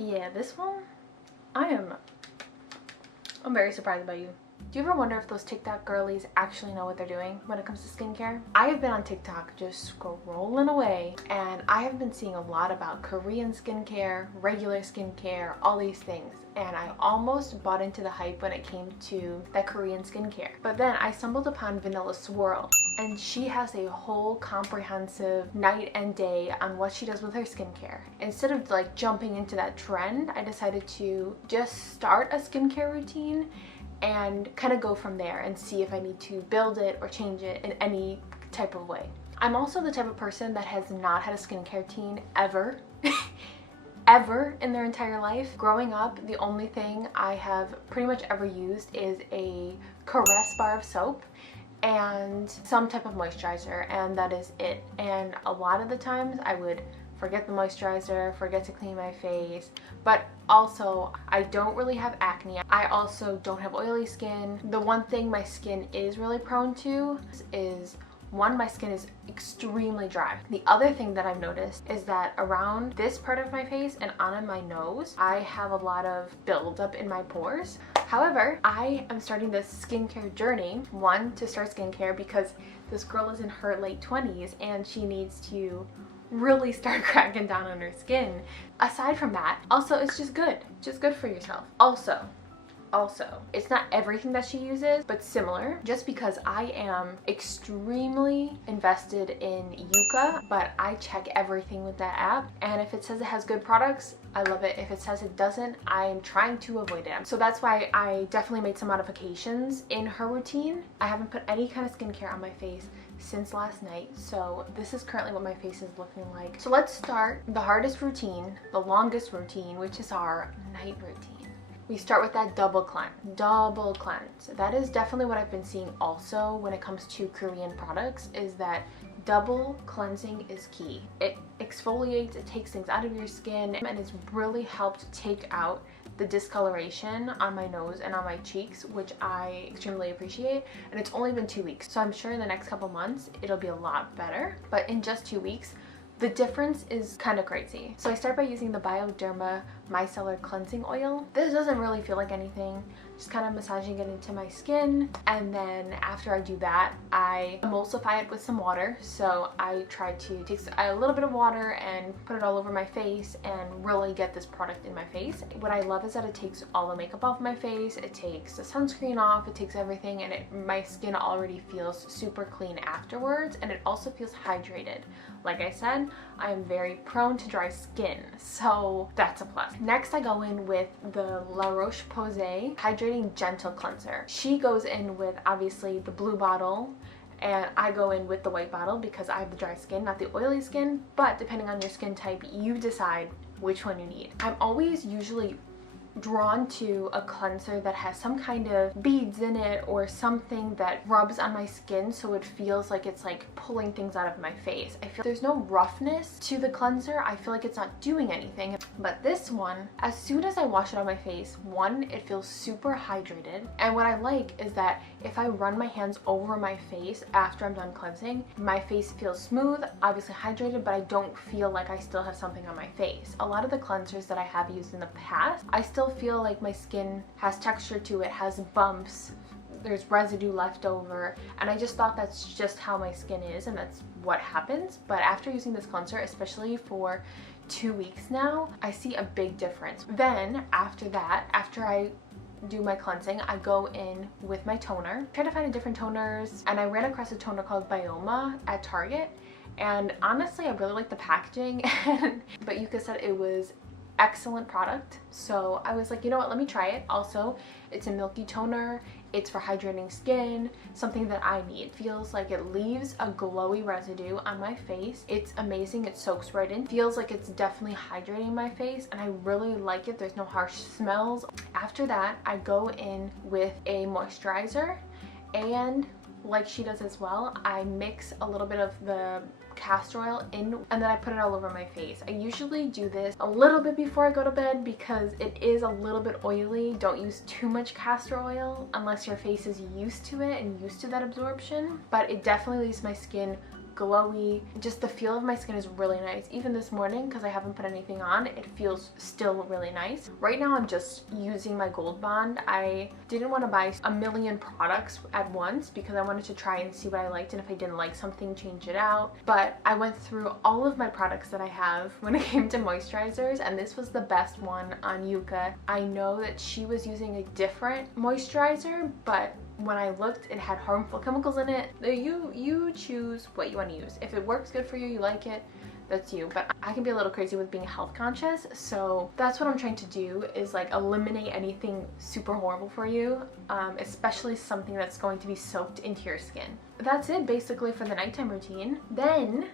Yeah, this one, I'm very surprised by you. Do you ever wonder if those TikTok girlies actually know what they're doing when it comes to skincare? I have been on TikTok just scrolling away, and I have been seeing a lot about Korean skincare, regular skincare, all these things. And I almost bought into the hype when it came to that Korean skincare. But then I stumbled upon Vanilla Swirl, and she has a whole comprehensive night and day on what she does with her skincare. Instead of like jumping into that trend, I decided to just start a skincare routine and kind of go from there and see if I need to build it or change it in any type of way. I'm also the type of person that has not had a skincare routine ever. Ever in their entire life. Growing up, the only thing I have pretty much ever used is a Caress bar of soap and some type of moisturizer, and that is it. And a lot of the times I would forget the moisturizer, forget to clean my face, but also I don't really have acne. I also don't have oily skin. The one thing my skin is really prone to is, one, my skin is extremely dry. The other thing that I've noticed is that around this part of my face and on my nose, I have a lot of buildup in my pores. However, I am starting this skincare journey, one, to start skincare because this girl is in her late 20s and she needs to really start cracking down on her skin. Aside from that, also it's just good for yourself. Also, it's not everything that she uses, but similar, just because I am extremely invested in Yuka, but I check everything with that app, and if it says it has good products, I love it. If it says it doesn't, I am trying to avoid it. So that's why I definitely made some modifications in her routine. I haven't put any kind of skincare on my face since last night, so this is currently what my face is looking like. So let's start the hardest routine, the longest routine, which is our night routine. We start with that double cleanse. Double cleanse. That is definitely what I've been seeing also when it comes to Korean products, is that double cleansing is key. It exfoliates, it takes things out of your skin, and it's really helped take out the discoloration on my nose and on my cheeks, which I extremely appreciate. And it's only been 2 weeks, so I'm sure in the next couple months it'll be a lot better. But in just 2 weeks, the difference is kind of crazy. So I start by using the Bioderma Micellar Cleansing Oil. This doesn't really feel like anything, just kind of massaging it into my skin. And then after I do that, I emulsify it with some water. So I try to take a little bit of water and put it all over my face and really get this product in my face. What I love is that it takes all the makeup off my face, it takes the sunscreen off, it takes everything, and my skin already feels super clean afterwards, and it also feels hydrated. Like I said, I am very prone to dry skin, so that's a plus. Next, I go in with the La Roche-Posay Hydrating Gentle Cleanser. She goes in with obviously the blue bottle, and I go in with the white bottle because I have the dry skin, not the oily skin, but depending on your skin type, you decide which one you need. I'm always usually drawn to a cleanser that has some kind of beads in it or something that rubs on my skin so it feels like it's like pulling things out of my face. I feel there's no roughness to the cleanser. I feel like it's not doing anything. But this one, as soon as I wash it on my face, one, it feels super hydrated, and what I like is that if I run my hands over my face after I'm done cleansing, my face feels smooth, obviously hydrated, but I don't feel like I still have something on my face. A lot of the cleansers that I have used in the past, I still feel like my skin has texture to it, has bumps, there's residue left over, and I just thought that's just how my skin is and that's what happens. But after using this cleanser, especially for 2 weeks now, I see a big difference. Then after that, after I do my cleansing, I go in with my toner. Try to find different toners, and I ran across a toner called Bioma at Target, and honestly I really like the packaging but Yuka said it was excellent product, so I was like, you know what, let me try it. Also, it's a milky toner, it's for hydrating skin, something that I need. It feels like it leaves a glowy residue on my face. It's amazing, it soaks right in, feels like it's definitely hydrating my face, and I really like it. There's no harsh smells. After that, I go in with a moisturizer, and like she does as well, I mix a little bit of the castor oil in, and then I put it all over my face. I usually do this a little bit before I go to bed because it is a little bit oily. Don't use too much castor oil unless your face is used to it and used to that absorption, but it definitely leaves my skin glowy. Just the feel of my skin is really nice. Even this morning, because I haven't put anything on, it feels still really nice. Right now I'm just using my Gold Bond. I didn't want to buy a million products at once because I wanted to try and see what I liked, and if I didn't like something, change it out. But I went through all of my products that I have when it came to moisturizers, and this was the best one on Yuka. I know that she was using a different moisturizer, but when I looked, it had harmful chemicals in it. You choose what you want to use. If it works good for you, you like it, that's you. But I can be a little crazy with being health conscious, so that's what I'm trying to do, is like eliminate anything super horrible for you, especially something that's going to be soaked into your skin. That's it basically for the nighttime routine. Then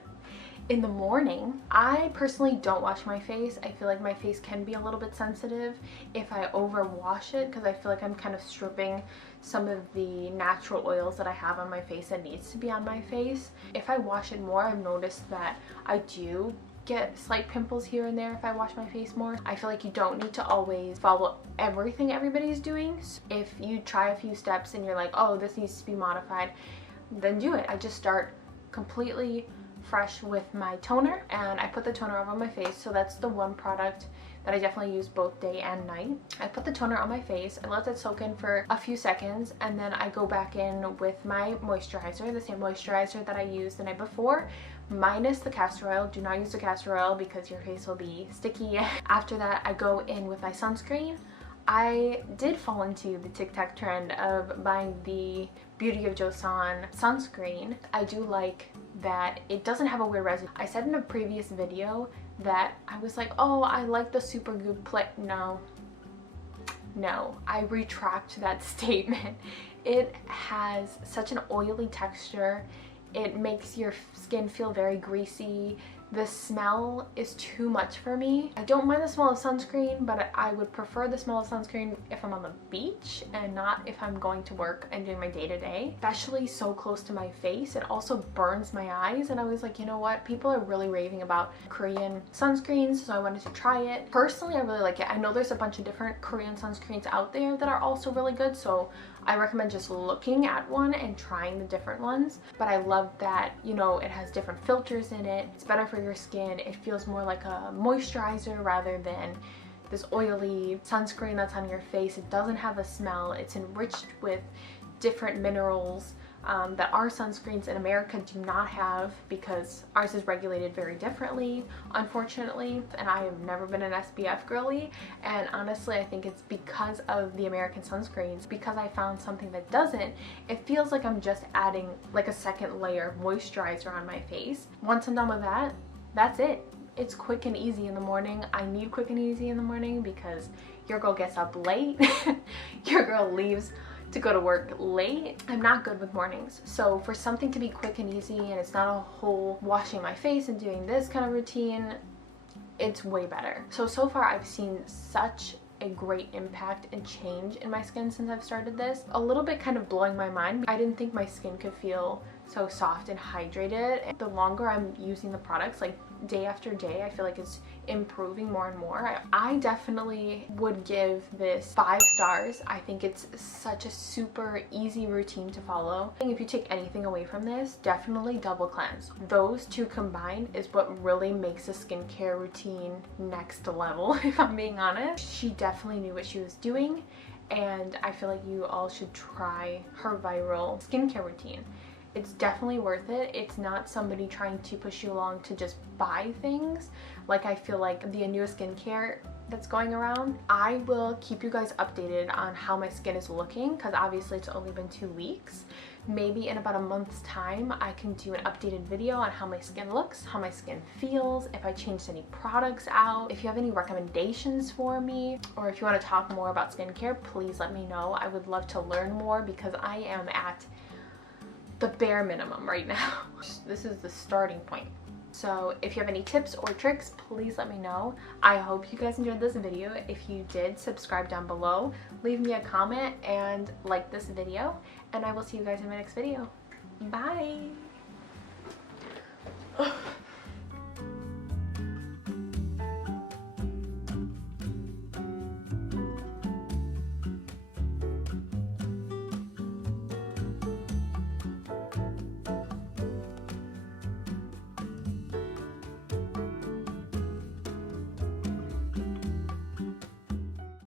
in the morning, I personally don't wash my face. I feel like my face can be a little bit sensitive if I overwash it, because I feel like I'm kind of stripping some of the natural oils that I have on my face that needs to be on my face. If I wash it more, I've noticed that I do get slight pimples here and there if I wash my face more. I feel like you don't need to always follow everything everybody's doing. So if you try a few steps and you're like, oh, this needs to be modified, then do it. I just start completely fresh with my toner, and I put the toner on my face. So that's the one product that I definitely use both day and night. I put the toner on my face, I let it soak in for a few seconds, and then I go back in with my moisturizer, the same moisturizer that I used the night before, minus the castor oil. Do not use the castor oil because your face will be sticky. After that, I go in with my sunscreen. I did fall into the TikTok trend of buying the Beauty of Joseon sunscreen. I do like that it doesn't have a weird residue. I said in a previous video that I was like, oh, I like the super good play. No, I retract that statement. It has such an oily texture. It makes your skin feel very greasy. The smell is too much for me. I don't mind the smell of sunscreen, but I would prefer the smell of sunscreen if I'm on the beach and not if I'm going to work and doing my day-to-day. Especially so close to my face. It also burns my eyes, and I was like, you know what? People are really raving about Korean sunscreens, so I wanted to try it. Personally, I really like it. I know there's a bunch of different Korean sunscreens out there that are also really good, so I recommend just looking at one and trying the different ones. But I love that, you know, it has different filters in it. It's better for your skin. It feels more like a moisturizer rather than this oily sunscreen that's on your face. It doesn't have a smell. It's enriched with different minerals that our sunscreens in America do not have, because ours is regulated very differently, unfortunately. And I have never been an SPF girly, and honestly I think it's because of the American sunscreens. Because I found something that doesn't, it feels like I'm just adding like a second layer of moisturizer on my face. Once I'm done with that, that's it. It's quick and easy in the morning. I need quick and easy in the morning because your girl gets up late. Your girl leaves to go to work late. I'm not good with mornings, so for something to be quick and easy and it's not a whole washing my face and doing this kind of routine, it's way better. So far I've seen such a great impact and change in my skin since I've started this. A little bit kind of blowing my mind. I didn't think my skin could feel so soft and hydrated. And the longer I'm using the products, like day after day, I feel like it's improving more and more. I definitely would give this 5 stars. I think it's such a super easy routine to follow. I think if you take anything away from this, definitely double cleanse. Those two combined is what really makes a skincare routine next level, if I'm being honest. She definitely knew what she was doing, and I feel like you all should try her viral skincare routine. It's definitely worth it. It's not somebody trying to push you along to just buy things. Like I feel like the Anua skincare that's going around. I will keep you guys updated on how my skin is looking, because obviously it's only been 2 weeks. Maybe in about a month's time I can do an updated video on how my skin looks, how my skin feels, if I changed any products out. If you have any recommendations for me, or if you want to talk more about skincare, please let me know. I would love to learn more because I am at the bare minimum right now. This is the starting point. So if you have any tips or tricks, please let me know. I hope you guys enjoyed this video. If you did, subscribe down below, leave me a comment, and like this video, and I will see you guys in my next video. Bye!